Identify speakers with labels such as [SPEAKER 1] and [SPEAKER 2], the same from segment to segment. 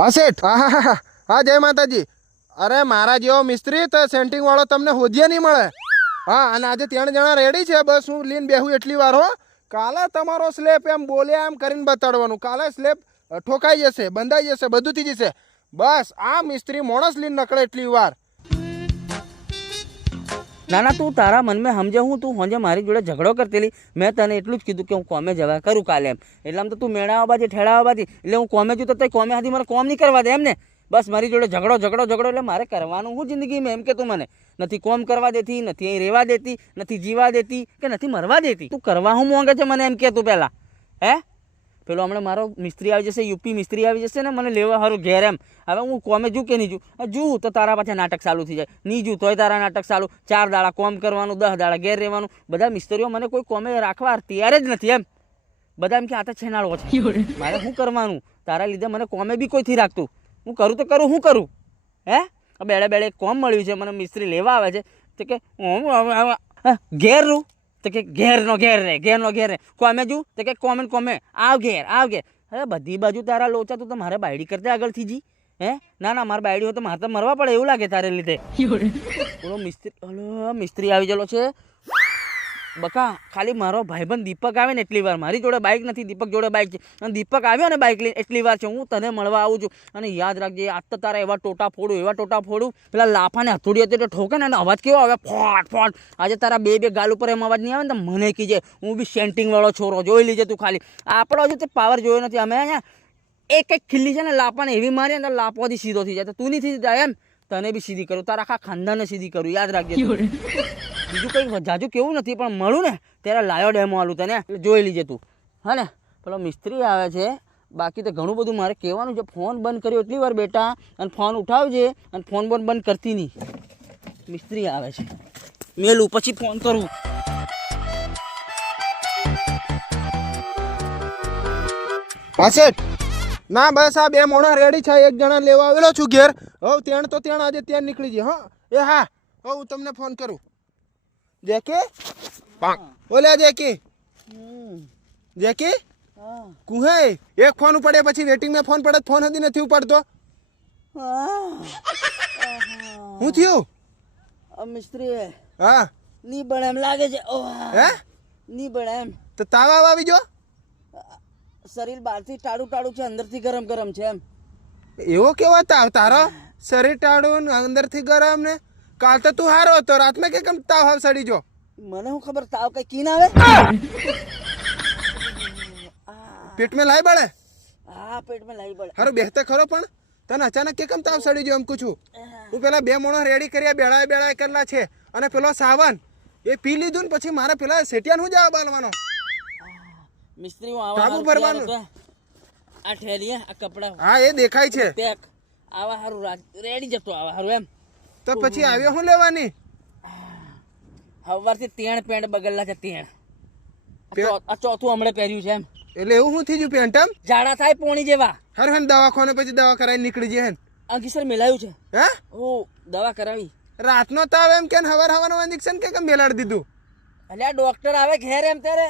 [SPEAKER 1] હા, શેઠ. હા હા હા જય માતાજી. અરે, મારા જેવો મિસ્ત્રી તો સેન્ટિંગ વાળો તમને હોજ્યા નહીં મળે. હા, અને આજે ત્રણ જણા રેડી છે. બસ હું લઈને બેહું એટલી વાર, હો. કાલે તમારો સ્લેબ એમ બોલ્યા એમ કરીને બતાડવાનું. કાલે સ્લેબ ઠોકાઈ જશે, બંધાઈ જશે, બધું થઈ જશે. બસ, આ મિસ્ત્રી મોણસ લઈને નકળે એટલી વાર.
[SPEAKER 2] ના ના તું તારા મનમાં સમજે, હું તું હોંજે મારી જોડે ઝઘડો કરતેલી મેં તને એટલું જ કીધું કે હું કોમે જવા કરું કાલે એમ. એટલે આમ તો તું મેળાવા બાજી ઠેડાવા બાજી. એટલે હું કોમે જુ તો તે કોમે હાથી મારે કોમ નહીં કરવા દે એમ ને. બસ મારી જોડે ઝઘડો ઝઘડો ઝઘડો, એટલે મારે કરવાનું હું જિંદગીમાં એમ કે તું મને. નથી કોમ કરવા દેતી, નથી અહીં રહેવા દેતી, નથી જીવા દેતી કે નથી મરવા દેતી. તું કરવા હું માંગે છે મને એમ કે તું પહેલાં. હે? પેલો હમણાં મારો મિસ્ત્રી આવી જશે યુપી મિસ્ત્રી આવી જશે ને મને લેવા સારું ઘેર એમ. હવે હું કોમે જુ કે નહીં જુ? જુ તો તારા પાછા નાટક ચાલુ થઈ જાય. નહીં જુ તોય તારા નાટક ચાલુ. ચાર દાડા કોમ કરવાનું દસ દાડા ઘેર રહેવાનું. બધા મિસ્ત્રીઓ મને કોઈ કોમે રાખવા તૈયાર જ નથી એમ. બધા એમ કે આ તો છેનાળો છે. મારે શું કરવાનું? તારા લીધે મને કોમે બી કોઈથી રાખતું. હું કરું તો કરું શું કરું? હે? બેડે બેડે એક કોમ મળ્યું છે મને મિસ્ત્રી લેવા આવે છે. તો કે હું ઘેર રું તો કે ઘેરનો ઘેર રે ઘેરનો ઘેર રે. કોમે જુ તો કે કોમે કોમે આવ ઘેર આવ ઘેર. અરે બધી બાજુ તારા લોચા તું તો મારે બાયડી કરતા આગળથી જી. હે? ના ના મારે બાયડી હોય તો મારે તો મરવા પડે એવું લાગે તારે લીધે. ઓલો મિસ્ત્રી ઓલો મિસ્ત્રી આવી ગયેલો છે. બકા, ખાલી મારો ભાઈબંધ દીપક આવે ને એટલી વાર. મારી જોડે બાઇક નથી, દીપક જોડે બાઇક છે. અને દીપક આવ્યો ને બાઇક લઈને એટલી વાર છે, હું તને મળવા આવું છું. અને યાદ રાખજે, આજ તો તારા એવા ટોટા ફોડું, એવા ટોટા ફોડું. પેલા લાફાને હથોડી તો ઠોકે ને અવાજ કેવો આવે? ફોટ ફોટ. આજે તારા બે બે ગાલ ઉપર એમ અવાજ નહીં આવે ને મને કીજે, હું બી સેન્ટિંગ વાળો છોરો, જોઈ લીજે તું ખાલી. આપણો હજુ તે પાવર જોયો નથી. અમે અહીંયા એક એક ખીલ્લી છે ને લાપાને એવી મારી અને લાપવાથી સીધો થઈ જાય. તો તું નહીં થઈ એમ? તને બી સીધી કરું. તારા આખા ખાનદાનને સીધી કરું. યાદ રાખજે. બીજું કંઈ જાજુ કેવું નથી, પણ મળું ને, ત્યારે લાયો ડેમો આલું તને. જોઈ લીજે તું. હા ને? પેલો મિસ્ત્રી આવે છે. બાકી તો ઘણું બધું મારે કહેવાનું છે. ફોન બંધ કર્યો એટલી વાર બેટા. અને ફોન ઉઠાવજે, અને ફોન બોન બંધ કરતી નહીં. મિસ્ત્રી આવે છે. મેલું, પછી ફોન કરું.
[SPEAKER 1] હા ના, બસ આ બે મોણા રેડી છે. એક જણા લેવા આવેલો છું ઘેર. હવ ત્યાં તો ત્યાં આજે ત્યાં નીકળી જાય હા? એ હા, હવે, હું તમને ફોન કરું. જેકી ઓલે જેકી જેકી
[SPEAKER 2] હા
[SPEAKER 1] કુહે એક ફોન ઉપડે પછી વેટિંગમાં ફોન પડે ફોન હજી નથી ઉપાડતો હું થયું
[SPEAKER 2] આ મિસ્ત્રી
[SPEAKER 1] હા
[SPEAKER 2] ની બળે એમ લાગે છે ઓહ
[SPEAKER 1] હે
[SPEAKER 2] ની બળે એમ
[SPEAKER 1] તો તાવ આવ જો
[SPEAKER 2] શરીર બહારથી ટાળું ટાળું છે અંદરથી ગરમ ગરમ છે એમ.
[SPEAKER 1] એવો કેવો તાવ? તારો શરીર ટાળું ને અંદરથી ગરમ ને? કાલ તો તું હારો હતો રાતમાં કે કેમ તાવ હાવ સડી જો
[SPEAKER 2] મને શું ખબર તાવ કઈ કીન આવે?
[SPEAKER 1] પેટમાં લાઈ બળે?
[SPEAKER 2] હા પેટમાં લાઈ બળે.
[SPEAKER 1] હારો બેહતે ખરો પણ. તને અચાનક કે કેમ તાવ સડી જો એમ પૂછું તું પેલા બે મોણો રેડી કર્યા બેળાય બેળાય કરેલા છે. અને પેલો સાવન એ પી લીધું ને પછી મારે પેલા સેટિયાન હું જવાબ આલવાનો
[SPEAKER 2] મિસ્ત્રી હું આવા
[SPEAKER 1] ભરવાનું.
[SPEAKER 2] ભરવાનું આ ઠેલી આ કપડા.
[SPEAKER 1] હા એ દેખાય છે.
[SPEAKER 2] પેક. આવા હારું રેડી જતો આવા હારું એમ.
[SPEAKER 1] તો પછી આવ્યો હું લેવાની?
[SPEAKER 2] હવારથી તેણ પેન્ટ બગડલા છે તેણ. આ આ ચોથું હમણાં પહેર્યું છે એમ.
[SPEAKER 1] એટલે એવું હું થઈ ગયું એમ?
[SPEAKER 2] ઝાડા થાય પોણી જેવા.
[SPEAKER 1] હર હેન દવાખાને પછી દવા કરાવી નીકળી જાય હેન.
[SPEAKER 2] અંકિસર મેલાયું છે.
[SPEAKER 1] હે?
[SPEAKER 2] ઓ દવા કરાવી.
[SPEAKER 1] રાતનો તાવ એમ કે હવાર હવાનું ઇન્જેક્શન કે કેમ મેલાડી દીધું?
[SPEAKER 2] એટલે આ ડોક્ટર આવે ઘેર એમ ત્યારે.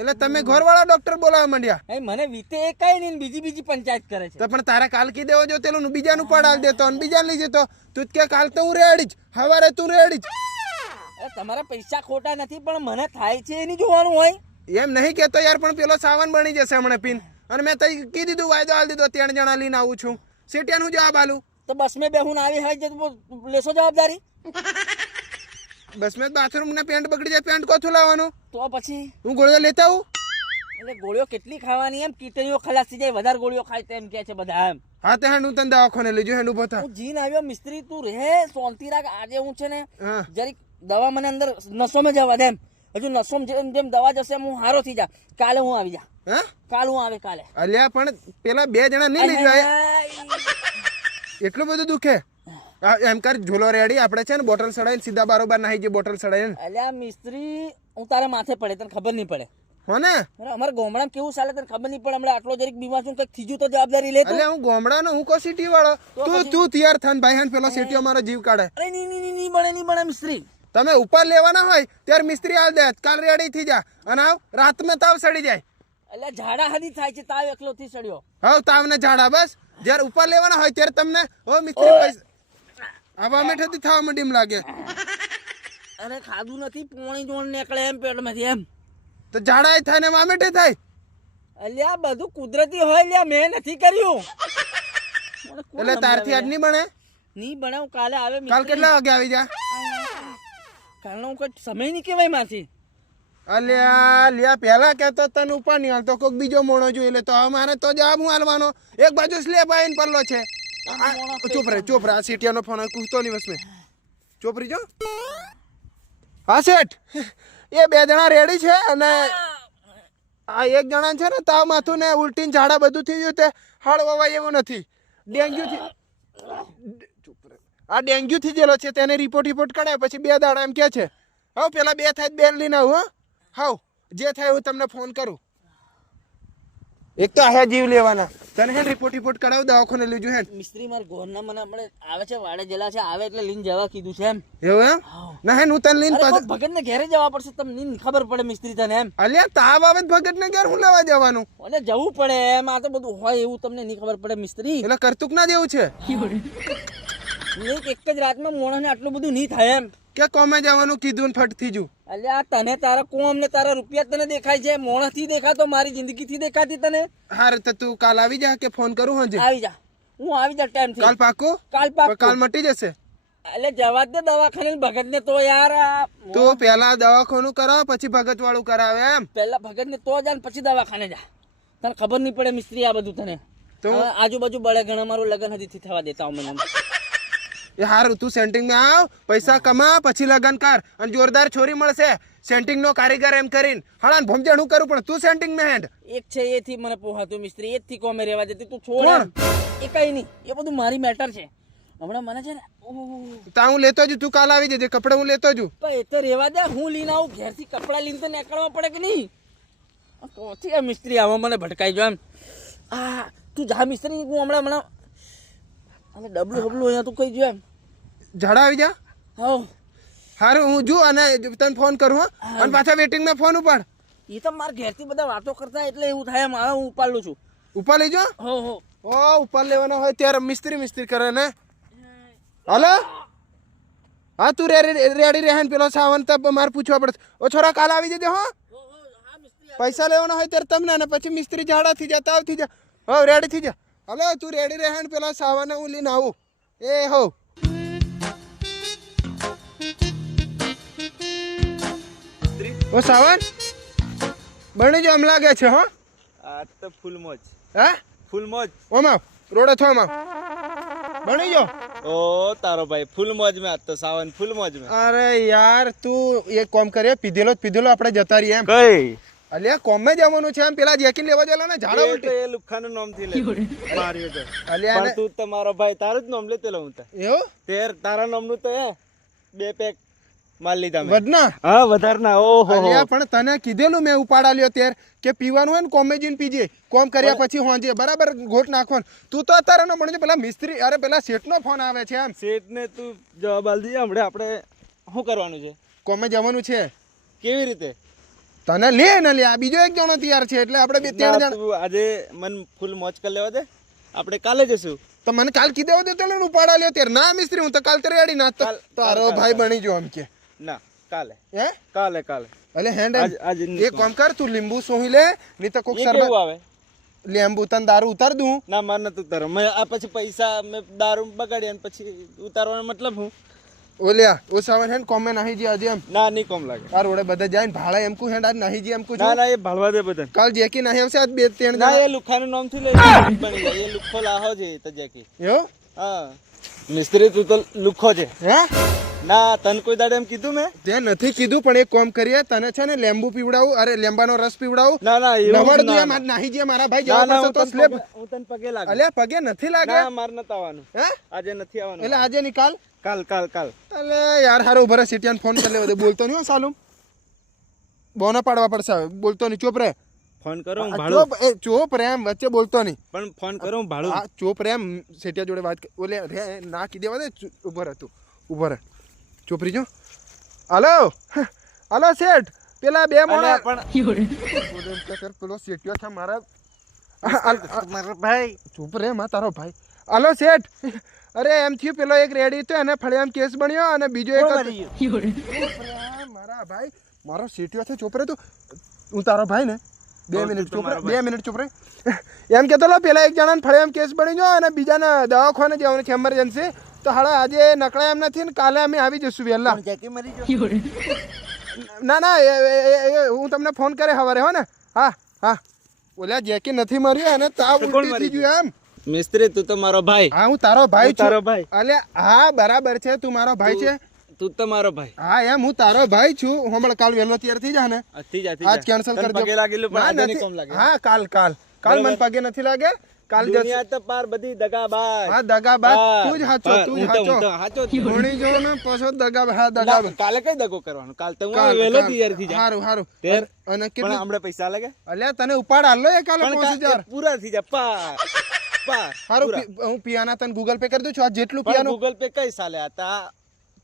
[SPEAKER 1] એટલે તમે ઘરવાળા ડોક્ટર બોલાવવા માંડ્યા.
[SPEAKER 2] એ મને વીતે એ કઈ નહીં બીજી બીજી પંચાયત કરે છે.
[SPEAKER 1] તો પણ તારે કાલ કી દેવો જો તેલું બીજાનું આલ દેતો અને બીજાને લઈ જતો. તું કે કાલ તો હું રેડી જ. હવારે તું રેડી જ.
[SPEAKER 2] તમારા પૈસા ખોટા નથી પણ મને થાય છે એની જોવાનું હોય.
[SPEAKER 1] એમ નહીં કેતો યાર પણ પેલો સાવન બની જશે હમણાં પીન. અને મેં તઈ કી દીધું વાયદો આલ દીધો ત્રણ જણા લઈને આવું છું. સીટિયાનું જવાબ આલું.
[SPEAKER 2] તો બસ મેં બેહું આવી હોય લેશો જવાબદારી?
[SPEAKER 1] બસ મેં બાથરૂમ ના પેન્ટ બગડી જાય પેન્ટ કોથું લાવવાનું?
[SPEAKER 2] તો પછી?
[SPEAKER 1] હું ગોળીઓ લેતા આવું?
[SPEAKER 2] એટલે ગોળીઓ કેટલી ખાવાની એમ? કીટણીઓ ખલાસ થઈ જાય વધારે ગોળીઓ ખાય તેમ કે છે બધા એમ.
[SPEAKER 1] હા તે હેન્ડ હું તને દવાખાને લઈ જો હેન્ડ ઊભો થા
[SPEAKER 2] હું જીન આવ્યો મિસ્ત્રી તું રહે શાંતિ રાખ. આજે હું છે ને જરીક દવા મને અંદર નસોમાં જવા દે એમ. હજુ નસોમ જેમ જેમ દવા જશે હું હારો થઈ જા કાલે હું આવી જા.
[SPEAKER 1] હા?
[SPEAKER 2] કાલ હું આવે કાલે.
[SPEAKER 1] અલ્યા પણ પેલા બે જણા નહીં લઈ જાય. એટલું બધું દુખે? એમ કર ઝોલો રેડી આપણે છે ને બોટલ સડાઈને સીધા બારોબાર નાહી જઈએ બોટલ સડાઈને
[SPEAKER 2] અલ્યા મિસ્ત્રી હું તારા માથે પડે તને ખબર નહીં પડે.
[SPEAKER 1] હો ને?
[SPEAKER 2] અમારા ગામડામાં કેવું ચાલે તને ખબર નહીં પડે? હમણાં આટલો જરીક બીમાર છું કંઈક થીજું તો જવાબદારી લે.
[SPEAKER 1] એટલે હું ગોમડાનો હું કો સિટી વાળો? તું તું તૈયાર થન ભાઈ હન પેલો સિટી અમારો જીવ કાઢે.
[SPEAKER 2] અરે નહીં ની નહીં બને ની બને મિસ્ત્રી.
[SPEAKER 1] તમે ઉપર લેવાના હોય ત્યારે મિસ્ત્રી આલ દે. કાલ રેડી થઈ જા. અને આવ રાતમાં તાવ સડી જાય.
[SPEAKER 2] એટલે ઝાડા હદી થાય છે તાવ એકલો થી સડ્યો.
[SPEAKER 1] હા તાવ ને ઝાડા બસ. જ્યારે ઉપર લેવાના હોય ત્યારે તમને હો મિસ્ત્રી પૈસા આવા મેઠેથી થવા માંડી એમ લાગે.
[SPEAKER 2] અરે ખાધું નથી પોણી જોણ નીકળે એમ પેટમાંથી એમ.
[SPEAKER 1] તો ઝાડાય થાય ને વામેઠે થાય?
[SPEAKER 2] અલ્યા બધું કુદરતી હોય લ્યા મેં નથી કર્યું.
[SPEAKER 1] એટલે તારથી આજ નહીં બને?
[SPEAKER 2] નહીં નહીં હું કાલે આવે
[SPEAKER 1] કાલ કેટલા વાગે આવી જા?
[SPEAKER 2] કાલનો કોઈ સમય નહીં કહેવાય માસી
[SPEAKER 1] અલ્યા લ્યા પહેલા કહેતો તને ઉપર નહીં હાલતો કોઈક બીજો મોણો જોઈએ એટલે તો. હવે મારે તો જવાબ હું હાલવાનો. એક બાજુ સ્લેબ આવીને પડલો છે. આ- ચૂપ રહે ચૂપ રહે આ સીટીયાનો ફોન કૂદતો નહીં વસમે ચૂપ રહી જો. હા, શેઠ. એ બે જણા રેડી છે અને આ એક જણા છે ને, તાવ માથું ને ઉલટીને ઝાડા બધું થઈ ગયું તે હળ વવાય એવું નથી. ડેન્ગ્યુ થી આ ડેન્ગ્યુ થી જેલો છે, તેને રિપોર્ટ રિપોર્ટ કઢાય પછી બે દાડા એમ કે છે, હવ, પેલા બે થાય બેન લઈને આવું, હા. જે થાય હું તમને ફોન કરું. એક તો આયા જીવ લેવાના. તને હે રિપોર્ટ રિપોર્ટ કઢાવ દવાખાને લેજો હે
[SPEAKER 2] મિસ્ત્રી માર ગોરના મને હમણાં આવે છે વાડે જેલા છે આવે એટલે લઈને જવા કીધું છે એમ.
[SPEAKER 1] એવું એમ? ના હે હું તને લઈને પાછો
[SPEAKER 2] ભગત ને ઘેરે જવા પડશે તમને ખબર પડે મિસ્ત્રી તને એમ.
[SPEAKER 1] અલ્યા તાવ આવે ભગત ને ઘેર હું લેવા જવાનું?
[SPEAKER 2] અને જવું પડે એમ આ તો બધું હોય એવું તમને નહીં ખબર પડે મિસ્ત્રી.
[SPEAKER 1] એટલે કરતુક ના જેવું છે.
[SPEAKER 2] એક જ રાતમાં મોણસને આટલું બધું નહીં થાય એમ.
[SPEAKER 1] કે કોમે જવાનું કીધું ને ફટ થઈ જુ.
[SPEAKER 2] અલ્યા તને તારા કોમ ને તારા રૂપિયા તને દેખાય છે. મોણસથી દેખાતો મારી જિંદગી થી દેખાતી તને.
[SPEAKER 1] હાર તો તું કાલ આવી જા કે ફોન કરું હજે?
[SPEAKER 2] આવી જા. હું આવી જા ટાઈમથી.
[SPEAKER 1] કાલ પાકો
[SPEAKER 2] કાલ
[SPEAKER 1] કાલ મટી જશે?
[SPEAKER 2] એટલે જવા દે દવાખાને ભગત ને તો યાર આ
[SPEAKER 1] તો પેલા દવાખાનું કરાવ પછી ભગત વાળું કરાવે એમ.
[SPEAKER 2] પેલા ભગત ને તો જા ને પછી દવાખાને જા. તને ખબર નહીં પડે મિસ્ત્રી આ બધું તને.
[SPEAKER 1] તો-
[SPEAKER 2] આજુબાજુ બળે ઘણા મારું લગ્ન હજી થવા દેતા હું મને
[SPEAKER 1] એ હારું તું સેન્ટિંગમાં આવ પૈસા કમા પછી લગન કર અને જોરદાર છોરી મળશે. સેન્ટિંગ નો કારીગર એમ કરીને. હળાન ભમજણ હું કરું પણ તું સેન્ટિંગમાં હેન્ડ
[SPEAKER 2] એક છે એથી મને પોહાતું મિસ્ત્રી એથી કોમે રહેવા દેતી. તું છોડ એ કઈ નહીં. એ બધું મારી મેટર છે. હમણાં મને છે ને
[SPEAKER 1] તા હું લેતો જ તું કાલ આવી જજે કપડાં હું લેતો જ
[SPEAKER 2] પણ એ તો રહેવા દે હું લઈને આવું ઘેરથી કપડાં લઈને તો નીકળવા પડે કે નહીં? કોથી આ મિસ્ત્રી આવા મને ભટકાઈ જો એમ. આ તું જા મિસ્ત્રી હું હમણાં હમણાં અને ડબલું હબલું અહીંયા તું કઈ જો એમ.
[SPEAKER 1] ઝાડા આવી જા.
[SPEAKER 2] હા
[SPEAKER 1] હારું હું જો અને તને ફોન કરું હો. અને પાછા વેટિંગમાં ફોન ઉપાડ.
[SPEAKER 2] એ તો મારા ઘેરથી બધા વાતો કરતા એટલે એવું થાય એમ. હવે હું ઉપાડું છું.
[SPEAKER 1] ઉપાડ લેજો
[SPEAKER 2] હો હો
[SPEAKER 1] ઓ ઉપાડ લેવાનો હોય ત્યારે મિસ્ત્રી મિસ્ત્રી કરે ને. હાલો? હા તું રેડી રેડી રહે ને પેલો સાવન તો મારે પૂછવા પડે ઓ છોરા કાલ આવી જજે હો. પૈસા લેવાના હોય ત્યારે તમને અને પછી મિસ્ત્રી ઝાડા થઈ જા તાવ થઈ જા હો રેડી થઈ જા. હલો તું રેડી રહે ને પેલા સાવન હું લઈને આવું. એ હો. ઓ સાવન. બની જો આમ લાગે છે હો.
[SPEAKER 3] આ તો ફૂલ મોજ.
[SPEAKER 1] હે?
[SPEAKER 3] ફૂલ મોજ.
[SPEAKER 1] ઓમાં રોડે થો ઓમાં બની જો
[SPEAKER 3] ઓ તારો ભાઈ ફૂલ મોજ મેં આજ તો સાવન ફૂલ મોજ મે.
[SPEAKER 1] અરે યાર તું એક કોમ કરે પીધેલો જ પીધેલો આપણે જતા રહીએ એમ.
[SPEAKER 3] કઈ?
[SPEAKER 1] અલ્યા કોમે જવાનું છે એમ? પેલા જેકીન લેવા જેલા ને ઝાડા ઉલટી.
[SPEAKER 3] એ લુખાનું નામથી લે. માર્યો તો
[SPEAKER 1] અલ્યા
[SPEAKER 3] પણ તું તમારો ભાઈ તારું જ નામ લેતેલો હું તો.
[SPEAKER 1] એવો?
[SPEAKER 3] તેર તારા નામનું તો હે બે પેક માલ લીધા મેં.
[SPEAKER 1] વધના
[SPEAKER 3] હા વધારે ના ઓહો.
[SPEAKER 1] અલ્યા પણ તને કીધેલું મેં ઉપાડા લ્યો તેર કે પીવાનું હોય ને કોમે જઈને પીજે. કોમ કર્યા પછી હોંજે. બરાબર ઘોટ નાખવાનું. તું તો અત્યારે ન મળે પેલા મિસ્ત્રી અરે પેલા શેઠનો ફોન આવે છે એમ.
[SPEAKER 3] શેઠ ને તું જવાબ આલ દીજે હમણાં આપણે શું કરવાનું છે?
[SPEAKER 1] કોમે જવાનું છે.
[SPEAKER 3] કેવી રીતે?
[SPEAKER 1] તને લે ને લે. આ બીજો એક જણો તૈયાર છે એટલે આપણે બે ત્રણ જણ
[SPEAKER 3] આજે મન ફૂલ મોજ કરી લેવા દે. આપણે કાલે જશું.
[SPEAKER 1] તો મને કાલ કીધે હોય તો હું પાડા લ્યો. ત્યારે ના મિસ્ત્રી હું તો કાલ તો રેડી. ના તો તારો ભાઈ બની જો એમ કે.
[SPEAKER 3] ના કાલે.
[SPEAKER 1] હે?
[SPEAKER 3] કાલે કાલે.
[SPEAKER 1] એટલે હેન્ડ
[SPEAKER 3] આજે
[SPEAKER 1] એક કામ કર તું લીંબુ સોહી લે નહીં તો કોક શરબત
[SPEAKER 3] આવે.
[SPEAKER 1] લીંબુ તને દારૂ ઉતાર દઉં.
[SPEAKER 3] ના માર નતું ઉતારો મેં આ પછી પૈસા મેં દારૂ બગાડ્યા પછી ઉતારવાનો મતલબ હું?
[SPEAKER 1] ઓલ્યા ઓ સાવન હેન કોમે નાહી જી આજે એમ.
[SPEAKER 3] ના નહીં કોમ લાગે.
[SPEAKER 1] આ રોડે બધા જાય ને ભાડા એમ કુ હેન્ડ આજ નાહી જી એમ કુ
[SPEAKER 3] ના ના એ ભાળવા દે બધા.
[SPEAKER 1] કાલ જેકી નાહી આવશે આજ બે ત્રણ
[SPEAKER 3] ના એ લુખાનું નામથી લઈ બની જાય. એ લુખો લાહો જે તો જેકી.
[SPEAKER 1] યો
[SPEAKER 3] હા. મિસ્ત્રી તું તો લુખો છે.
[SPEAKER 1] હે?
[SPEAKER 3] ના તને કોઈ દાડે એમ કીધું મેં?
[SPEAKER 1] તે નથી કીધું પણ એક કોમ કરીએ. તને છે ને લેંબુ પીવડાવું અરે લીંબાનો રસ પીવડાવું.
[SPEAKER 3] ના ના
[SPEAKER 1] નવડ દે આજ નાહી જી મારા ભાઈ જવા
[SPEAKER 3] ના
[SPEAKER 1] તો સ્લેબ
[SPEAKER 3] હું તને પગે લાગે.
[SPEAKER 1] અલ્યા પગે નથી લાગે?
[SPEAKER 3] ના માર નથી આવવાનું.
[SPEAKER 1] હે?
[SPEAKER 3] આજે નથી આવવાનું.
[SPEAKER 1] એટલે આજે નિકાલ.
[SPEAKER 3] કાલ કાલ કાલ.
[SPEAKER 1] અલે યાર હારો ઉભરે સિટિયાન ફોન કરી લેવો બોલતો નહીં હો સાલુમ. બોના પાડવા પડશે હવે. બોલતો નહીં. ચોપ રે
[SPEAKER 3] ફોન કરો હું ભાડું.
[SPEAKER 1] ચોપ એ ચોપ રે એમ વચ્ચે બોલતો નહીં.
[SPEAKER 3] પણ ફોન કરો હું ભાડું.
[SPEAKER 1] આ ચોપ રે એમ સેટિયા જોડે વાત ઓલે રે ના કી દેવા દે ઉભર ઊભો ઉભર ચોપરી જો હલો. હાલો શેઠ. પેલા બે મોણા.
[SPEAKER 3] પણ
[SPEAKER 1] પેલો સેટિયો છે મારા.
[SPEAKER 3] મારો ભાઈ.
[SPEAKER 1] ચૂપ રે મા તારો ભાઈ. હલો શેઠ. અરે એમ થયું પેલો એક રેડી તો એને ફળિયામ કેસ બન્યો અને બીજો એક
[SPEAKER 3] મરી
[SPEAKER 1] ભાઈ મારો સીટીઓ છે ચોપરે તું. હું તારો ભાઈ ને. બે મિનિટ
[SPEAKER 3] તું તો
[SPEAKER 1] ચૂપ રે
[SPEAKER 3] મારો
[SPEAKER 1] બે મિનિટ ચોપરે એમ કહેતો લો પેલા એક જણાને ફળિયામ કેસ બની ગયો અને બીજાને દવાખાને જવાનું છે એમરજન્સી તો હાડા આજે નકળાય એમ નથી ને કાલે અમે આવી જઈશું વહેલા? ના ના હું તમને ફોન કરે સવારે હો ને. હા હા. ઓલા જેકી નથી મર્યો અને તાવ ઉલટી થઈ ગયું એમ.
[SPEAKER 3] મિસ્ત્રી તું તો મારો ભાઈ.
[SPEAKER 1] હા હું તારો ભાઈ
[SPEAKER 3] છું. તારો ભાઈ.
[SPEAKER 1] અલે હા બરાબર છે તું મારો ભાઈ છે.
[SPEAKER 3] તું તો મારો ભાઈ.
[SPEAKER 1] હા એમ હું તારો ભાઈ છું. હમણાં કાલ વહેલો તૈયાર થઈ જા ને.
[SPEAKER 3] આજથી જા,
[SPEAKER 1] આજ કેન્સલ કરી દે
[SPEAKER 3] પગે લાગેલું પણ આજે નહીં કોમ લાગે.
[SPEAKER 1] હા કાલ કાલ. કાલ મન પગે નથી લાગે. કાલ
[SPEAKER 3] દુનિયા તો પાર બધી દગાબાજ.
[SPEAKER 1] હા
[SPEAKER 3] દગાબાજ.
[SPEAKER 1] તું જ હાચો તું જ હાચો.
[SPEAKER 3] હાચો
[SPEAKER 1] ધોણી જો ને પછી દગા હા દગા
[SPEAKER 3] કાલે કઈ દગો કરવાનો? કાલ તો હું વહેલો તૈયાર થઈ જા.
[SPEAKER 1] હારું હારું. અને કેટલા
[SPEAKER 3] હમણાં પૈસા લાગે?
[SPEAKER 1] અલ્યા તને ઉપાડ હાલો એ કાલે
[SPEAKER 3] પણ
[SPEAKER 1] પાંચ
[SPEAKER 3] કા-
[SPEAKER 1] હજાર?
[SPEAKER 3] એ પૂરા થઈ જા પાર. પાર.
[SPEAKER 1] હારું હું પિયાના તને ગૂગલ પે કરી દઉં છું. આ જેટલું પિયાનું
[SPEAKER 3] ગૂગલ પે કઈ સાલે હતા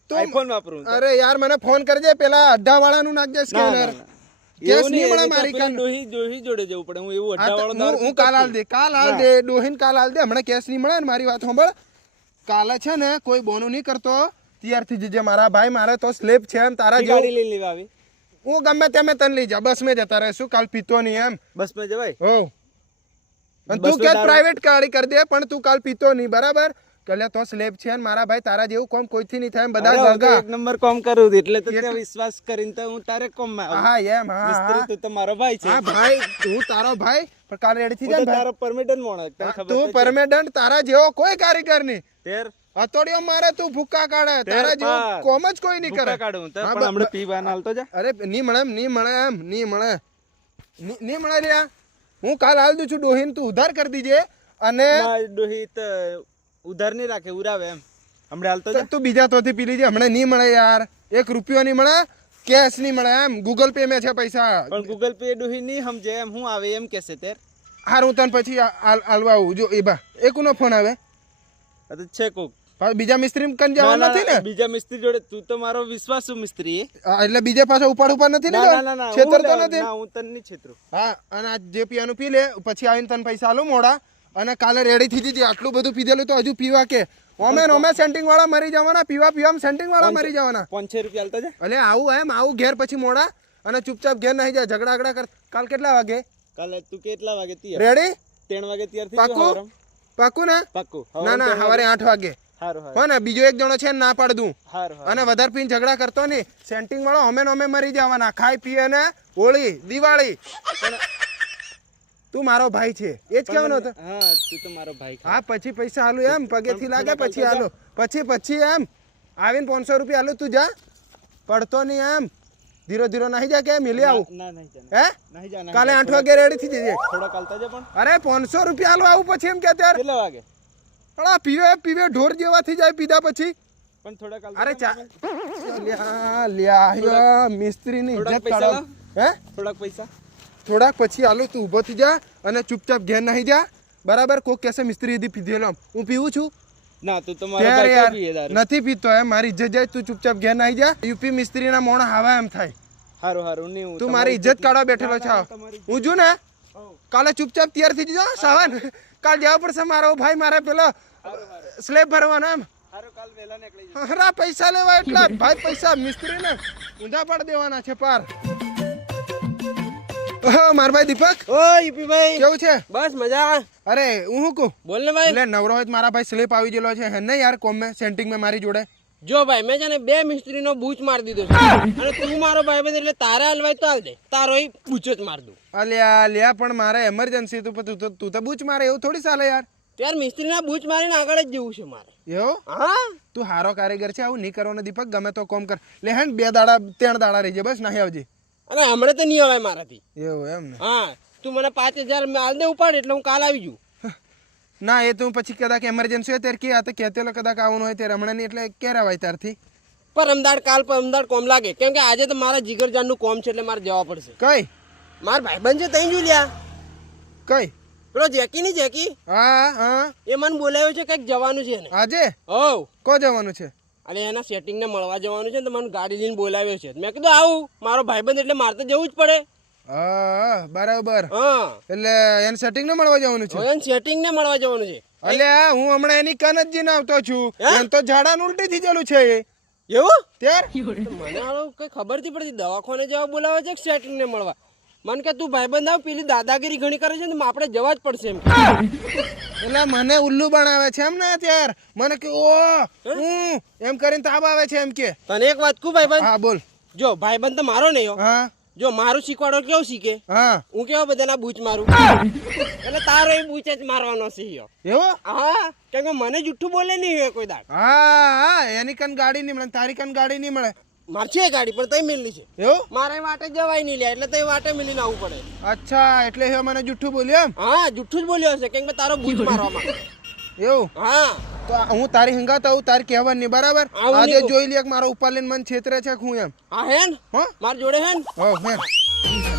[SPEAKER 1] તું-
[SPEAKER 3] આઈફોન વાપરું
[SPEAKER 1] અરે યાર મને ફોન કરજે. પેલા અઢા વાળાનું નાખજે સ્કેનર. કેસ નહીં મળે મારી કાન.
[SPEAKER 3] ડોહી ડોહી જોડે જવું પડે. હું એવું અઢા વાળો
[SPEAKER 1] હું કાલ હાલ દે કાલ હાલ દે. ડોહીન કાલ હાલ દે. હમણાં કેસ નહીં મળે ને મારી વાત સાંભળ. કાલે છે ને કોઈ બોનું નહીં કરતો. ત્યારથી જજે મારા ભાઈ મારે તો સ્લેબ છે ને તારા
[SPEAKER 3] ગાડી લઈ લેવા આવી.
[SPEAKER 1] હું ગમે તેમે તને લઈ જા. બસ મેં જતા રહેશું. કાલ પીતો નહીં એમ.
[SPEAKER 3] બસ મેં જવાય?
[SPEAKER 1] હો તું કે પ્રાઇવેટ ગાડી કરી દે પણ તું કાલ પીતો નહીં બરાબર? કલ્યા તો સ્લેબ છે ને મારા ભાઈ તારા જેવું કોમ કોઈથી નહીં થાય બધા
[SPEAKER 3] હું એક નંબર કોમ કરું એટલે તો તે વિશ્વાસ કરીને તો હું તારે કોમમાં
[SPEAKER 1] હા એમ હા
[SPEAKER 3] મિસ્ત્રી તું તો મારો ભાઈ છે.
[SPEAKER 1] હા ભાઈ તું તારો ભાઈ પણ કાલ રેડી થઈ
[SPEAKER 3] હું
[SPEAKER 1] જા ભાઈ
[SPEAKER 3] તારો પરમિટન મોણસ તને ખબર
[SPEAKER 1] તું
[SPEAKER 3] તો
[SPEAKER 1] તારા જેવો કોઈ કારીગર નહીં.
[SPEAKER 3] તેર.
[SPEAKER 1] હથોડીઓ મારે તું ભૂકા કાઢે.
[SPEAKER 3] તારા
[SPEAKER 1] જેવો કોમ જ કોઈ નહીં કરે.
[SPEAKER 3] કાઢું તો, પણ હમણાં પીવાના હાલતો જા.
[SPEAKER 1] અરે નહીં મળે એમ નહીં મળે એમ નહીં મળે નહીં નહીં મળે લ્યા. હું કાલ હાલ દઉં છું ડોહીન તું ઉધાર કરી દીજે અને
[SPEAKER 3] ડોહી તો ઉધાર નહીં રાખે ઉરાવે એમ. હમણાં હાલતો તો
[SPEAKER 1] તું બીજા તોથી પી લીજે હમણાં નહીં મળે યાર. એક રૂપિયો નહીં મળે કેશ નહીં મળે એમ. ગૂગલ પે મેં છે પૈસા.
[SPEAKER 3] પણ ગૂગલ પે ડોહી નહીં સમજે એમ હું આવે એમ કેસે તેર?
[SPEAKER 1] હાર હું તને પછી આલવા આવું. જો એ બા એકનો ફોન આવે?
[SPEAKER 3] છે કોક.
[SPEAKER 1] બીજા મિસ્ત્રી કન
[SPEAKER 3] જવા
[SPEAKER 1] નથી ને?
[SPEAKER 3] બીજા મિસ્ત્રી જોડે તું તો મારો વિશ્વાસુ મિસ્ત્રી.
[SPEAKER 1] એટલે બીજે પાછો ઉપાડ ઉપર નથી ને છેતર
[SPEAKER 3] લે-
[SPEAKER 1] નથી?
[SPEAKER 3] ના હું તને ની છેતરું.
[SPEAKER 1] હા અને આ જે પીવાનું પી લે પછી આવીને તને પૈસા આલો મોડા. અને કાલે રેડી થઈ જજે આટલું બધું પીધેલું તો હજુ પીવા કે. ઓમે ઓમે સેન્ટિંગ વાળા મરી જવાના પીવા પીવામાં સેન્ટિંગ વાળા મરી જવાના.
[SPEAKER 3] પાંચસો રૂપિયા હાલતો જા.
[SPEAKER 1] એટલે આવું એમ આવું ઘેર પછી મોડા અને ચૂપચાપ ઘેર નહીં જાય ઝઘડા ઝઘડા કર. કાલ કેટલા વાગે?
[SPEAKER 3] કાલે તું કેટલા વાગે તૈયાર?
[SPEAKER 1] રેડી
[SPEAKER 3] ત્રણ વાગે તૈયાર થઈ જાવ
[SPEAKER 1] પાક્કું ને?
[SPEAKER 3] પાકું.
[SPEAKER 1] ના ના સવારે આઠ વાગે. ને બીજો એક જણો છે ને પાડ દઉં. અને વધારે પીને ઝઘડા કરતો નહીં. સેન્ટિંગ વાળો અમે અમે મરી જવાના. ખાઈ પીએ ને હોળી દિવાળી. તું મારો ભાઈ છે. એ જ કેવાનો હતો.
[SPEAKER 3] હા તું તો મારો ભાઈ
[SPEAKER 1] હા પછી પૈસા હાલું એમ. પગેથી લાગે પછી હાલો પછી પછી એમ. આવીને પાંચસો રૂપિયા હાલો તું જા. પડતો નહીં એમ. ધીરો ધીરો નાહી જા કે મિલી આવું. હે? કાલે આઠ વાગે રેડી થઈ જજે.
[SPEAKER 3] પણ.
[SPEAKER 1] અરે પાંચસો રૂપિયા હાલો આવું પછી એમ કે ત્યારે
[SPEAKER 3] કેટલા વાગે?
[SPEAKER 1] અલા પીવે પીવે ઢોર જેવા થઈ જાય પીધા પછી.
[SPEAKER 3] પણ થોડા
[SPEAKER 1] અરે ચા લ્યા મિસ્ત્રીની ઇજ્જત કાઢો. હે?
[SPEAKER 3] થોડાક પૈસા.
[SPEAKER 1] થોડાક પછી આલો તું ઊભો થઈ જા અને ચૂપચાપ ઘેર નાહી જા. બરાબર? કોક કહેશે મિસ્ત્રી હજી પીધેલો. હું પીવું છું?
[SPEAKER 3] ના તું તો
[SPEAKER 1] નથી પીતો એમ મારી ઇજ્જત જાય તું ચૂપચાપ ઘેર નાહી જા. યુપી મિસ્ત્રીના મોણ હાવા એમ થાય.
[SPEAKER 3] હારું હારું નહીં હું
[SPEAKER 1] તું મારી ઇજ્જત કાઢવા બેઠેલો છે. હું જો ને? કાલે ચૂપચાપ તૈયાર થઈ જજો સાવન. કાલ જવા પડશે મારો ભાઈ મારે પેલો સ્લેબ ભરવાનો એમ.
[SPEAKER 3] હારું
[SPEAKER 1] પૈસા લેવા એટલા. ભાઈ પૈસા મિસ્ત્રી ને ઊંધા પાડ દેવાના છે પાર. ઓહો, માર ભાઈ દીપક.
[SPEAKER 4] ઓ યુપી ભાઈ
[SPEAKER 1] કેવું છે?
[SPEAKER 4] બસ મજા.
[SPEAKER 1] અરે હું શું કહું?
[SPEAKER 4] બોલ ને ભાઈ.
[SPEAKER 1] એટલે નવરો હોય મારા ભાઈ સ્લીપ આવી ગયેલો છે. હે ને યાર કોમ મેં સેન્ટિંગ મેં મારી જોડે.
[SPEAKER 4] જો ભાઈ મેં છે ને બે મિસ્ત્રીનો બૂચ મારી દીધો છે. અને તું મારો ભાઈ બંધ એટલે તારે હલવાય તો હાલ દે તારો બૂચ જ માર દઉં.
[SPEAKER 1] અલ્યા લ્યા પણ મારે એમરજન્સી તું તું તો- તું તો બૂચ મારે એવું થોડી ચાલે યાર.
[SPEAKER 4] ત્યારે મિસ્ત્રીના બૂચ મારીને આગળ જ જવું છે મારે.
[SPEAKER 1] એવો?
[SPEAKER 4] હા.
[SPEAKER 1] તું હારો કારીગર છે આવું નહીં કરવાનો દીપક ગમે તો કોમ કર. લે હેન બે દાડા ત્રણ દાડા રહી જાય બસ નાહી આવજે.
[SPEAKER 4] અને હમણાં તો નહીં અવાય મારાથી.
[SPEAKER 1] એવું એમ ને?
[SPEAKER 4] હા. તું મને પાંચ હજાર હાલ દે ઉપાડ એટલે હું કાલ આવી જઉં.
[SPEAKER 1] ના એ તો પછી કદાચ એમરજન્સી હોય ત્યારે કે આ તો કહેતેલો કદાચ આવવાનું હોય ત્યારે હમણાં એટલે ક્યારે આવાય પર
[SPEAKER 4] અમદાવાદ કાલ પરમદાડ કોમ લાગે. કેમ કે આજે તો મારા જીગરજાનનું કોમ છે એટલે મારે જવા પડશે.
[SPEAKER 1] કઈ?
[SPEAKER 4] મારા ભાઈબંધ છે તઈ લ્યા.
[SPEAKER 1] કઈ?
[SPEAKER 4] પેલો જેકી ની જેકી?
[SPEAKER 1] હા હા.
[SPEAKER 4] એ મને બોલાવ્યો છે કંઈક જવાનું છે ને
[SPEAKER 1] આજે?
[SPEAKER 4] હોવ.
[SPEAKER 1] કો જવાનું છે?
[SPEAKER 4] અને એના સેટિંગ ને મળવા જવાનું છે ને તો મને ગાડી લઈને બોલાવ્યો છે. મેં કીધું આવું. મારો ભાઈબંધ એટલે મારે તો જવું જ પડે.
[SPEAKER 1] હા બરાબર.
[SPEAKER 4] હા.
[SPEAKER 1] એટલે એને સેટિંગ ને મળવા જવાનું છે?
[SPEAKER 4] એને સેટિંગ ને મળવા જવાનું છે.
[SPEAKER 1] એટલે હું હમણાં એની કન ને આવતો છું? એમ તો ઝાડા ઉલટી થઈ ગયેલું છે
[SPEAKER 4] એવું?
[SPEAKER 1] ત્યાર
[SPEAKER 4] મને કઈ ખબર નથી પડતી. દવાખાને જવા બોલાવે છે કે સેટિંગ ને મળવા? મને કે તું ભાઈબંધ આવ પેલી દાદાગીરી ઘણી કરે છે ને આપણે જવા જ પડશે એમ.
[SPEAKER 1] એટલે મને ઉલ્લુ બનાવે છે એમ ને ત્યાર મને કે ઓ હું? એમ કરીને તાબ આવે છે એમ કે.
[SPEAKER 4] તને એક વાત કહું ભાઈબંધ?
[SPEAKER 1] હા બોલ.
[SPEAKER 4] જો ભાઈબંધ તો મારો નહીં હા. જો મારું શીખવાડો કેવું શીખે?
[SPEAKER 1] હા.
[SPEAKER 4] હું કેવા બધાના બૂચ મારું? એટલે તારો એ બૂચ જ મારવાનો છે
[SPEAKER 1] એવો?
[SPEAKER 4] હા. કેમ કે મને જુઠ્ઠું બોલે નહીં હોય કોઈ દાડ.
[SPEAKER 1] હા હા એની કન ગાડી નહીં મળે તારી કન ગાડી નહીં મળે.
[SPEAKER 4] માર છે ગાડી પણ તઈ મિલની છે.
[SPEAKER 1] એવું?
[SPEAKER 4] મારે વાટે જવાય નહીં લે એટલે તઈ વાટે મિલીને આવવું પડે.
[SPEAKER 1] અચ્છા એટલે હે મને જુઠ્ઠું બોલ્યો
[SPEAKER 4] હા જુઠ્ઠું જ બોલ્યો હશે કેમ કે તારો બૂચ મારવામાં
[SPEAKER 1] એવું?
[SPEAKER 4] હા.
[SPEAKER 1] તો હું તારી હંગાત આવું તારી કહેવાનું નહીં બરાબર? આજે જોઈ લે મારો ઉપર લઈને મન છેતરે છે હું એમ.
[SPEAKER 4] હા હેન?
[SPEAKER 1] હો?
[SPEAKER 4] માર જોડે હેન?
[SPEAKER 1] હા